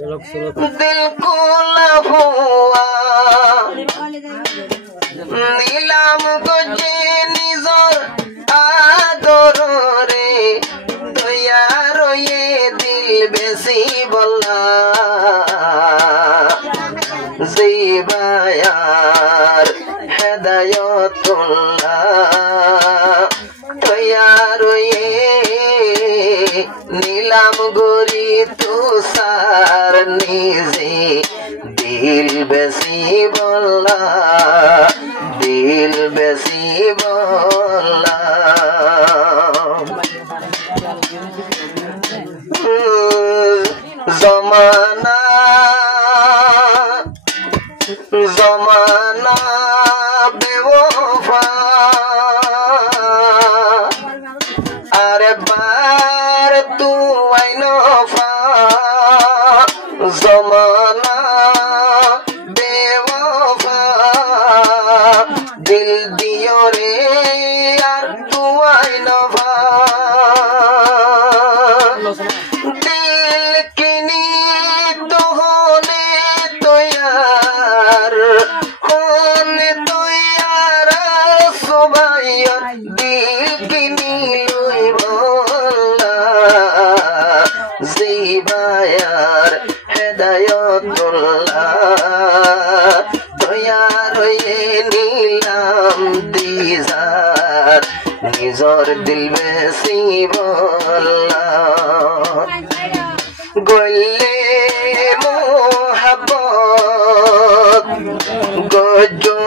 दिल को लहुआ नीलाम को जे निजर आदरे तो यारो ये दिल बेसी बोला जीवायार हेदायतुल्लाह तो यारो ये नीलाम गोरी तुषार निजे दिल बेसी बोला जमाना जमाना बेवफा अरे बार तू आइनफा जमाना बेवफा दिल दियो रे यार तू आइनफा दिल किनी तो होने तो यार सुबाइयर दिल किनी लुई बोला जीवायार हेदायतुल्लाह तो यार ये नीलाम दीजार निजर दिल बेसी बोला गोले मोहब्बत गजो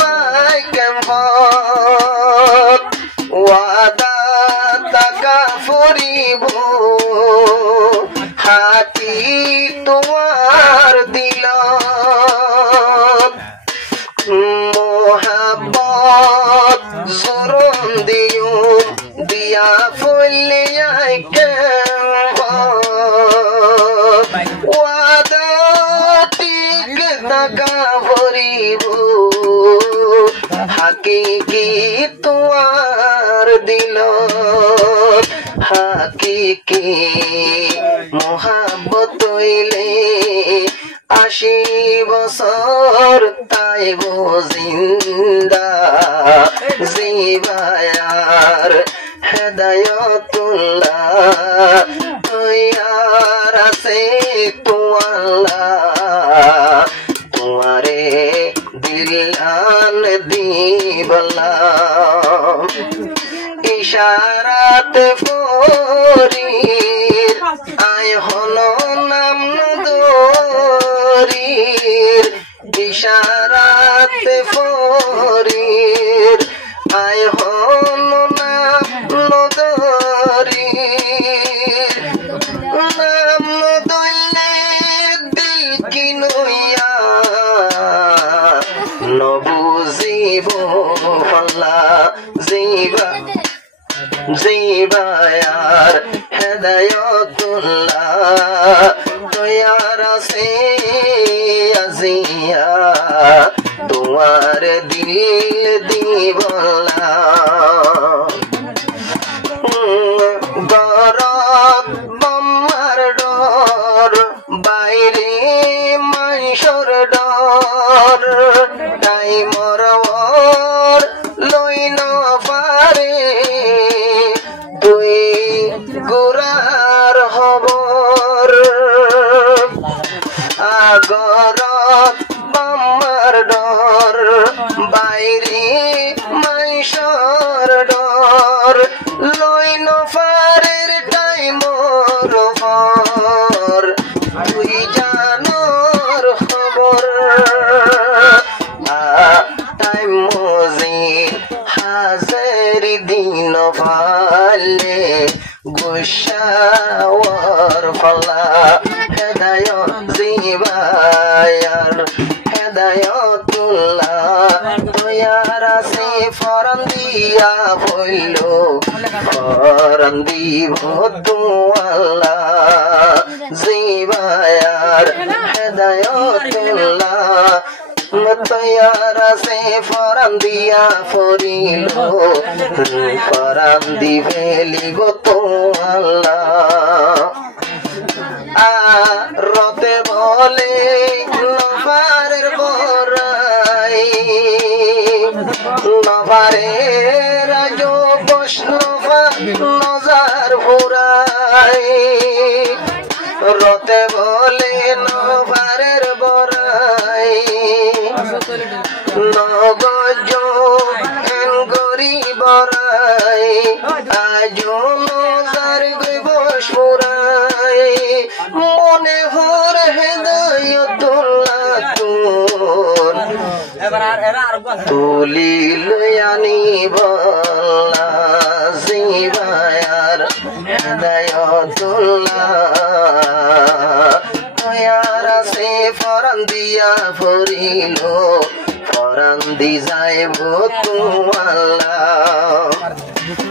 माय कमफत वादा ताका फरिबो हाथी तुम्हार दिलत मोहब्बत जोरन दियो दिया फुले आय वादा टिक ताका फरिबो हाकिकी तुम्हार दिलत हाकिकी मोहब्बत হইলে 80 বছর তাইবো জিন্দা জীবায়ার হেদায়তুল্লাহ তৈয়ার আছে তো আল্লাহ তোমারে দিলান দিবলাম ইশারাতে ফরির আয় হলো নাম নদরির ইশারাতে ফরির আয় হলো নাম নদরির নাম নদলে দিল কিনুয়া নবুজিব ফল্লা জীবায়ার হেদায়তুল্লাহ তৈয়ার আছে আজিয়া তোমার দিল দিবলা গরব বম্মার ডর বাইরে মাইশর ডর তাই মরবর লই না পারে তুই গুরার হবর আগরত বম্মার ডর বাইরে মাইশর ডর লই না পারের তাই মরবর তুই জানর খবর তাই মজিদ হাজারি দিন ফালে গুশাওয়ার ফলা হেদায়ত জীবায়ার হেদায়তুল্লাহ তৈয়ার আছে ফরন দিয়া হইল ফরন দিব তো আল্লাহ জীবায়ার হেদায়তুল্লাহ তৈয়ার আছে ফরন দিয়া ফরিল ফরন দিবে লিগো তো আল্লাহ বলে নভারের বরাই নভারের রাজ বৈষ্ণবা নজার ভোরাই রতে বলে নভারের বরাই নগজ গরি বরাই আজ নজার গবস ভোরাই মনে হর হৃদয়তুল্লাহ তোর তুলিল আনি বলা শিবায়ার হৃদয়তুল্লাহ দয়ার সে ফরান দিয়া ফরিল ফরান দি যাইব আল্লাহ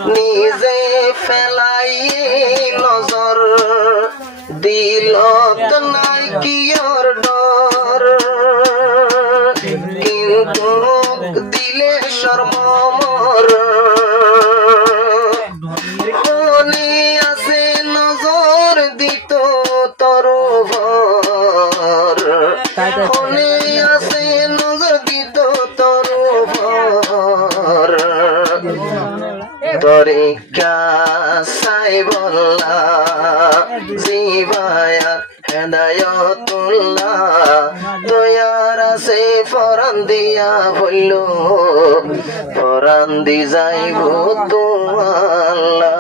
নিজে ফেলাই নজর দিলত নাই কিয়র ডর কিন্তু দিলে শর্মর কোনে আছে নজর দিত তরু ভর কোনে আছে নজর দিত তরু ভর তরিকা সাই বল্লা জিবায়া হেদায়তুল্লাহ দয়ার আছে ফরান দিয়া হইল ফরান দি যাইব তো আল্লাহ